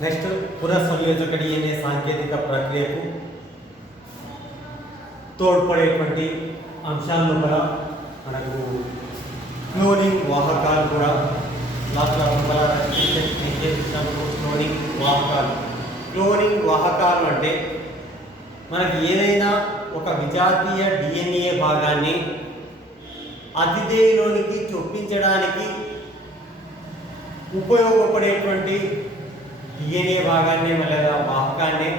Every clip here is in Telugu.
నెక్స్ట్ పునఃసంయోజక డిఎన్ఏ సాంకేతిక ప్రక్రియకు తోడ్పడేటువంటి అంశాలను కూడా మనకు క్లోనింగ్ వాహకాలు కూడా లాస్ట్ క్లోనింగ్ వాహకాలు. క్లోనింగ్ వాహకాలు అంటే మనకి ఏదైనా ఒక విజాతీయ డిఎన్ఏ భాగాన్ని అతిథేయులోనికి చొప్పించడానికి ఉపయోగపడేటువంటి డిఎన్ఏ భాగాన్ని లేదా వాహకాన్ని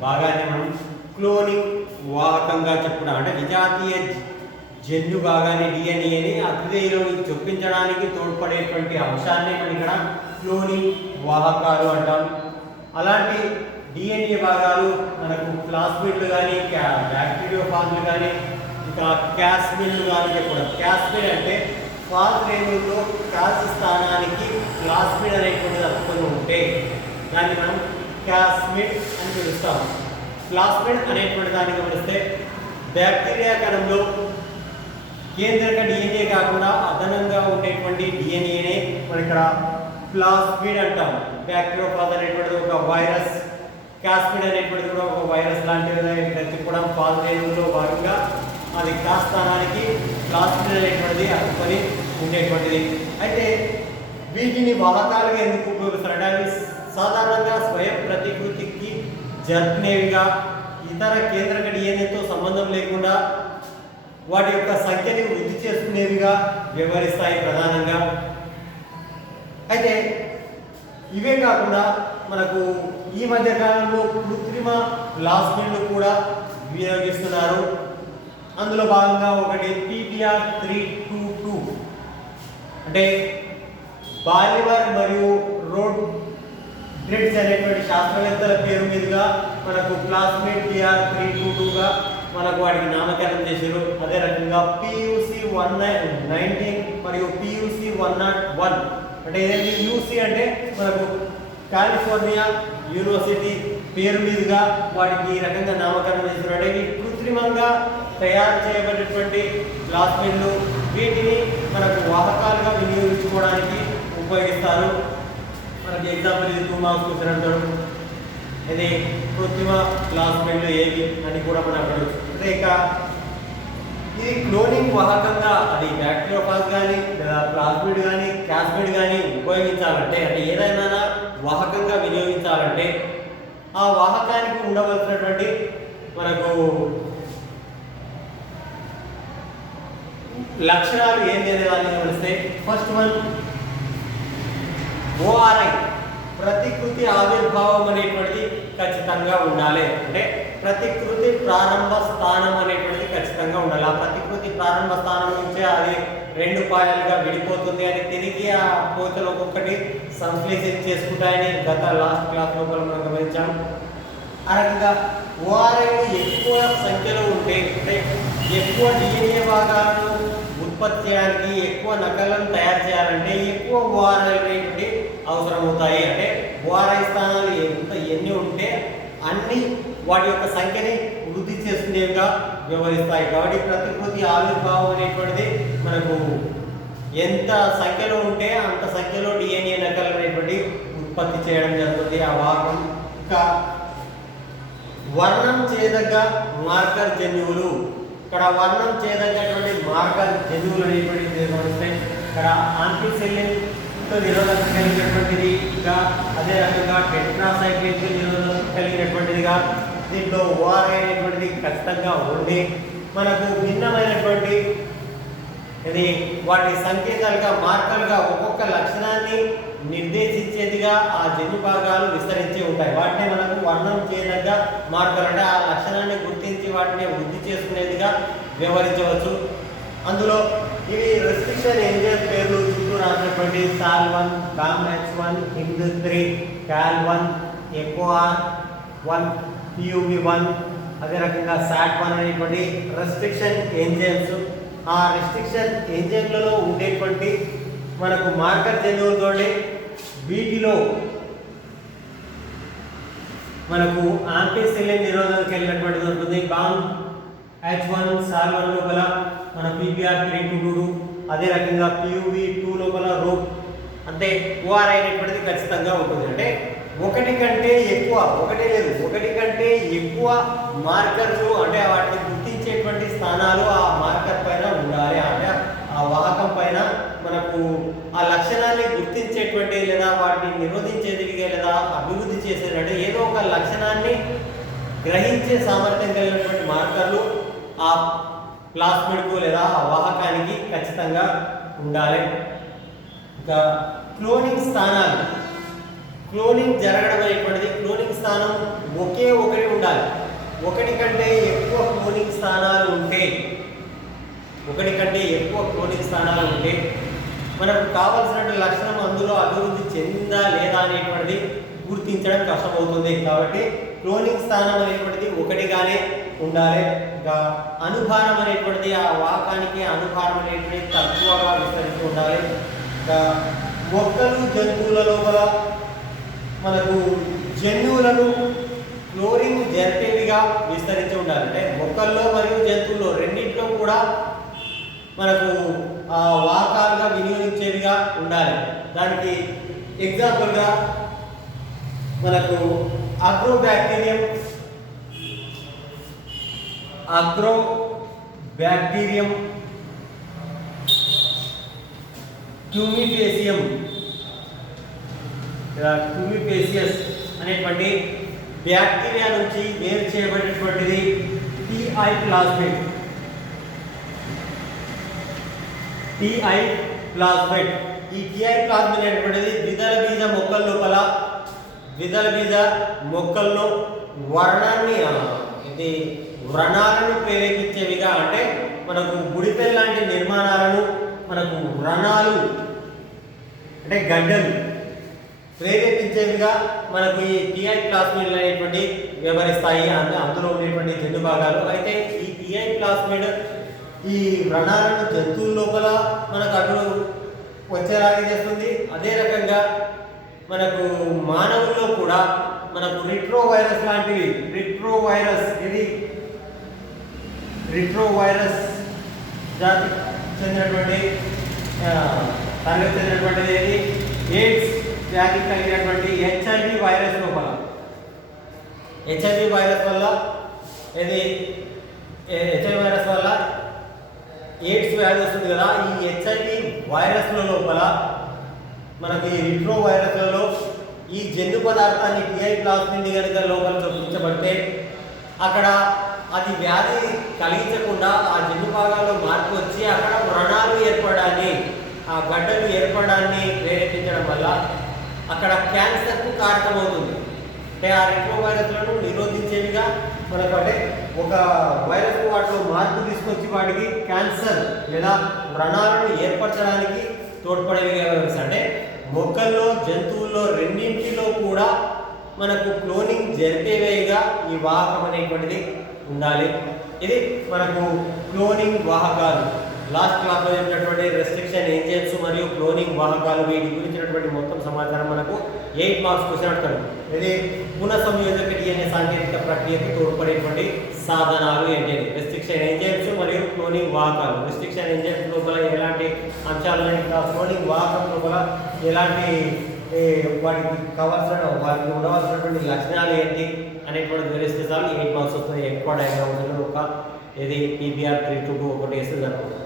భాగాన్ని మనం క్లోనింగ్ వాహకంగా చెప్పుకున్నాం అంటే విజాతీయ జన్యు భాగాన్ని డిఎన్ఏని అతిథిలోకి చొప్పించడానికి తోడ్పడేటువంటి అంశాన్ని మనం ఇక్కడ క్లోనింగ్ వాహకాలు అంటాం. అలాంటి డిఎన్ఏ భాగాలు మనకు ప్లాస్మిడ్లు కానీ బ్యాక్టీరియోఫాజ్లు కానీ ఇంకా క్యాస్మిన్లు కానీ చెప్పడం క్యాస్మిన్ అంటే ఫాల్ రేణువుల్లో కాల్స్ స్థానానికి ప్లాస్మిడ్ అనేటువంటిది అతుకొని ఉంటే దాన్ని మనం క్యాస్మిడ్ అని పిలుస్తాం. ప్లాస్మిడ్ అనేటువంటి దాన్ని గమనిస్తే బ్యాక్టీరియా కణంలో కేంద్రక డిఎన్ఏ కాకుండా అదనంగా ఉండేటువంటి డిఎన్ఏనే మనం ఇక్కడ ప్లాస్మిడ్ అంటాం. బ్యాక్టీరియోఫాజ్ అనేటువంటిది ఒక వైరస్ క్యాస్మిడ్ అనేటువంటిది కూడా ఒక వైరస్ లాంటిది కూడా పాల్ భాగంగా అది స్థానానికి ప్లాస్మిడ్ అనేటువంటిది అనుకొని ఉండేటువంటిది. అయితే వీటిని వాహకాలుగా ఎందుకు ఉపయోగిస్తారు? అంటే సాధారణంగా స్వయం ప్రతికృతికి జరుపునేవిగా ఇతర కేంద్రక డిఎన్ఏతో సంబంధం లేకుండా వాటి యొక్క సంఖ్యని వృద్ధి చేసుకునేవిగా వ్యవహరిస్తాయి ప్రధానంగా. అయితే ఇవే కాకుండా మనకు ఈ మధ్య కాలంలో కృత్రిమ ప్లాస్మిడ్లు కూడా వినియోగిస్తున్నారు. అందులో భాగంగా ఒకటి పీపీఆర్ త్రీ టూ టూ. అంటే బాలివర్ మరియు రోడ్ గ్రిడ్స్ అనేటువంటి శాస్త్రవేత్తల పేరు మీదుగా మనకు క్లాస్మేట్ టిఆర్ త్రీ టూ టూగా మనకు వాటికి నామకరణం చేశారు. అదే రకంగా పియూసి వన్ నైన్టీన్ మరియు పియూసి వన్ నాట్ వన్ అంటే ఏదైతే యూసి అంటే మనకు కాలిఫోర్నియా యూనివర్సిటీ పేరు మీదుగా వాటికి ఈ రకంగా నామకరణం చేశారు. అంటే ఇవి కృత్రిమంగా తయారు చేయబడినటువంటి ప్లాస్మిడ్లు వీటిని మనకు వాహకాలుగా వినియోగించుకోవడానికి ఉపయోగిస్తారు. ఎగ్జాంపుల్ ఇది టూ మార్క్స్ క్వశ్చన్ అంటాడు. ఇది కృత్రిమ క్లాస్మేట్లు ఏవి అని కూడా మనం అడగచ్చు. అంటే ఇక ఇది క్లోనింగ్ వాహకంగా అది బ్యాక్టీరియోఫాజ్ కానీ లేదా ప్లాస్మిడ్ కానీ క్యాస్మిడ్ కానీ ఉపయోగించాలంటే అంటే ఏదైనా వాహకంగా వినియోగించాలంటే ఆ వాహకానికి ఉండవలసినటువంటి మనకు లక్షణాలు ఏం అనే అని గమనిస్తే ఫస్ట్ వన్ ఓఆర్ఐ ప్రతికృతి ఆవిర్భావం అనేటువంటిది ఖచ్చితంగా ఉండాలి. అంటే ప్రతికృతి ప్రారంభ స్థానం అనేటువంటిది ఖచ్చితంగా ఉండాలి. ఆ ప్రతికృతి ప్రారంభ స్థానం నుంచే అది రెండు పాయలుగా విడిపోతుంది అని తిరిగి ఆ పోతలు ఒక్కొక్కటి సంశ్లేషణ చేసుకుంటాయని గత లాస్ట్ క్లాస్ లోపల మనం గమనించాం. ఆ రకంగా ఓఆర్ఐలు ఎక్కువ సంఖ్యలో ఉంటే అంటే ఎక్కువ డిఎన్ఏ భాగాలను ఉత్పత్తి చేయడానికి ఎక్కువ నకలను తయారు చేయాలంటే ఎక్కువ ఓఆర్ఐ అనేటువంటి అవసరమవుతాయి. అంటే ఓఆర్ఐ స్థానాలు ఎంత ఎన్ని ఉంటే అన్ని వాటి యొక్క సంఖ్యని వృద్ధి చేసుకునేవిగా వ్యవహరిస్తాయి కాబట్టి ప్రతికృతి ఆవిర్భావం అనేటువంటిది మనకు ఎంత సంఖ్యలో ఉంటే అంత సంఖ్యలో డిఎన్ఏ నకలు అనేటువంటి ఉత్పత్తి చేయడం జరుగుతుంది. ఆ భాగం. ఇంకా వర్ణం చేయదగ్గ మార్కర్ జన్యువులు. ఇక్కడ వర్ణం చేయదగ్గటువంటి మార్కర్ జన్యువులు అనేటువంటి ఇక్కడ ఆంటిసెల్లిన్ నిరోధక కలిగినటువంటిది ఇంకా అదే రకంగా టెట్నాసైక్లిక్ నిరోధక కలిగినటువంటిదిగా దీంట్లో ఓఆర్ఐ అనేటువంటిది ఖచ్చితంగా ఉండి మనకు భిన్నమైనటువంటి ఇది వాటి సంకేతాలుగా మార్కర్గా ఒక్కొక్క లక్షణాన్ని నిర్దేశించేదిగా ఆ జన్యు భాగాలు విస్తరించి ఉంటాయి. వాటిని మనకు వర్ణం చేయదగ్గ మార్కర్ అంటే ఆ లక్షణాన్ని గుర్తించి వాటిని వృద్ధి చేసుకునేదిగా వ్యవహరించవచ్చు. అందులో ఇవి రెస్ట్రిక్షన్ ఎంజైమ్ పేర్లు చుట్టూ అంటే సాల్ వన్ గామ్ H one Hind three Cla one EcoR one Pvu one అదే రకంగా సాట్ వన్ అనేటువంటి రెస్ట్రిక్షన్ ఎంజైమ్స్ ఆ రెస్ట్రిక్షన్ ఎంజైమ్లలో ఉండేటువంటి మనకు మార్కర్ జన్యువులతోటి వీటిలో మనకు ఆంపిసిలిన్ నిరోధనకి వెళ్ళినటువంటిది ఉంటుంది. Balm H one Sal one లోపల మన పీపీఆర్ త్రీ టూ టూ అదే రకంగా పియూవి టూ లోపల రోప్ అంటే ఓఆర్ అయినటువంటిది ఖచ్చితంగా ఉంటుంది. అంటే ఒకటి కంటే ఎక్కువ ఒకటే లేదు ఒకటి కంటే ఎక్కువ మార్కర్లు అంటే వాటిని గుర్తించేటువంటి స్థానాలు ఆ మార్కర్ పైన ఉండాలి. అంటే ఆ వాహకం పైన మనకు ఆ లక్షణాన్ని గుర్తించేటువంటి లేదా వాటిని నిరోధించేదిగా లేదా అభివృద్ధి చేసేటువంటి ఏదో ఒక లక్షణాన్ని గ్రహించే సామర్థ్యం కలిగినటువంటి మార్కర్లు ఆ ప్లాస్మిడ్కు లేదా ఆ వాహకానికి ఖచ్చితంగా ఉండాలి. ఇంకా క్లోనింగ్ స్థానాలు. క్లోనింగ్ జరగడం అనేటువంటిది క్లోనింగ్ స్థానం ఒకే ఒకటి ఉండాలి. ఒకటి కంటే ఎక్కువ క్లోనింగ్ స్థానాలు ఉంటే ఒకటి కంటే ఎక్కువ క్లోనింగ్ స్థానాలు ఉంటే మనకు కావలసినటువంటి లక్షణం అందులో అభివృద్ధి చెందిందా లేదా అనేటువంటిది గుర్తించడం కష్టమవుతుంది. కాబట్టి క్లోనింగ్ స్థానం అనేటువంటిది ఒకటిగానే ఉండాలి. ఇంకా అనుభారం అనేటువంటిది ఆ వాకానికి అనుభారం అనేటువంటిది తక్కువగా విస్తరించి ఉండాలి. ఇంకా మొక్కలు జంతువుల లోపల మనకు జన్యువులను క్లోరింగ్ జరిపేవిగా విస్తరించి ఉండాలి. అంటే మొక్కల్లో మరియు జంతువుల్లో రెండింటిలో కూడా మనకు ఆ వాకాలుగా వినియోగించేవిగా ఉండాలి. దానికి ఎగ్జాంపుల్గా మనకు అగ్రోబ్యాక్టీరియం అగ్రో బ్యాక్టీరియం క్యూమిఫేసియం క్యూమిఫేసియస్ అనేటువంటి బ్యాక్టీరియా నుంచి వేరు చేయబడినటువంటిది టిఐ ప్లాస్మిడ్ టిఐ ప్లాస్మిడ్ ఈ టిఐ ప్లాస్మిడ్ అనేటువంటిది ద్విదళ బీజ మొక్కల లోపల ద్విదళ బీజ మొక్కల్లో వర్ణాన్ని ఇది వ్రణాలను ప్రేరేపించే విధ అంటే మనకు గుడిపెల్ లాంటి నిర్మాణాలను మనకు వ్రణాలు అంటే గడ్డలు ప్రేరేపించేవిగా మనకు ఈ టిఐ ప్లాస్మిడ్ అనేటువంటి వ్యవహరిస్తాయి. అందు- అందులో ఉండేటువంటి జంతు భాగాలు. అయితే ఈ టిఐ ప్లాస్మిడ్ ఈ వ్రణాలను జంతువుల లోపల మనకు అటు వచ్చేలాగా చేస్తుంది. అదే రకంగా మనకు మానవుల్లో కూడా మనకు రిట్రో వైరస్ లాంటివి రిట్రో వైరస్ ఇది రిట్రో వైరస్ జాతి చెందినటువంటి ఆ, చెందినటువంటిది ఏది? ఎయిడ్స్ వ్యాధి కలిగినటువంటి హెచ్ఐవి వైరస్ లోపల. హెచ్ఐవి వైరస్ వల్ల ఇది హెచ్ఐవి వైరస్ వల్ల ఎయిడ్స్ వ్యాధి వస్తుంది కదా ఈ హెచ్ఐవి వైరస్ల లోపల మనకి రిట్రో వైరస్లలో ఈ జన్యు పదార్థాన్ని టిఐ ప్లాస్మిడ్ కనుక లోపల చొప్పించబడితే అక్కడ అది వ్యాధి కలిగించకుండా ఆ జన్యు భాగాల్లో మార్పు వచ్చి అక్కడ వ్రణాలు ఏర్పడాన్ని ఆ గడ్డలు ఏర్పడాన్ని ప్రేరేపించడం వల్ల అక్కడ క్యాన్సర్కు కారణమవుతుంది అంటే ఆ రెట్రో వైరస్లను నిరోధించేవిగా మనకు అంటే ఒక వైరస్ వాటిలో మార్పు తీసుకొచ్చి వాటికి క్యాన్సర్ లేదా వ్రణాలను ఏర్పరచడానికి తోడ్పడేవి అంటే మొక్కల్లో జంతువుల్లో రెండింటిలో కూడా మనకు క్లోనింగ్ జరిపేవేగా ఈ వాహకం అనేటువంటిది ఉండాలి. ఇది మనకు క్లోనింగ్ వాహకాలు. లాస్ట్ క్లాస్లో చెప్పినటువంటి రెస్ట్రిక్షన్ ఎంజైమ్స్ మరియు క్లోనింగ్ వాహకాలు వీటి గురించినటువంటి మొత్తం సమాచారం మనకు ఎయిట్ మార్క్స్ క్వశ్చన్ అడతారు ఇది పునః సంయోజక డిఎన్ఏ సాంకేతిక ప్రక్రియకు తోడ్పడేటువంటి సాధనాలు ఏంటి రెస్ట్రిక్షన్ ఎంజైమ్స్ మరియు క్లోనింగ్ వాహకాలు. రెస్ట్రిక్షన్ ఎంజైమ్స్ లోపల? అంశాలు ఇంకా క్లోనింగ్ వాహకం లోపల ఎలాంటి వాటికి కావాల్సిన వాటికి ఉండవలసినటువంటి లక్షణాలు ఏంటి అనేటువంటి వివరిస్తే చాలు. ఎయిట్ మార్క్స్ వస్తాయి ఎక్కువ డయాగ్రామ్స్ ఒక ఇది పీబీఆర్ త్రీ టూ ఒకటి వేస్తే జరుగుతుంది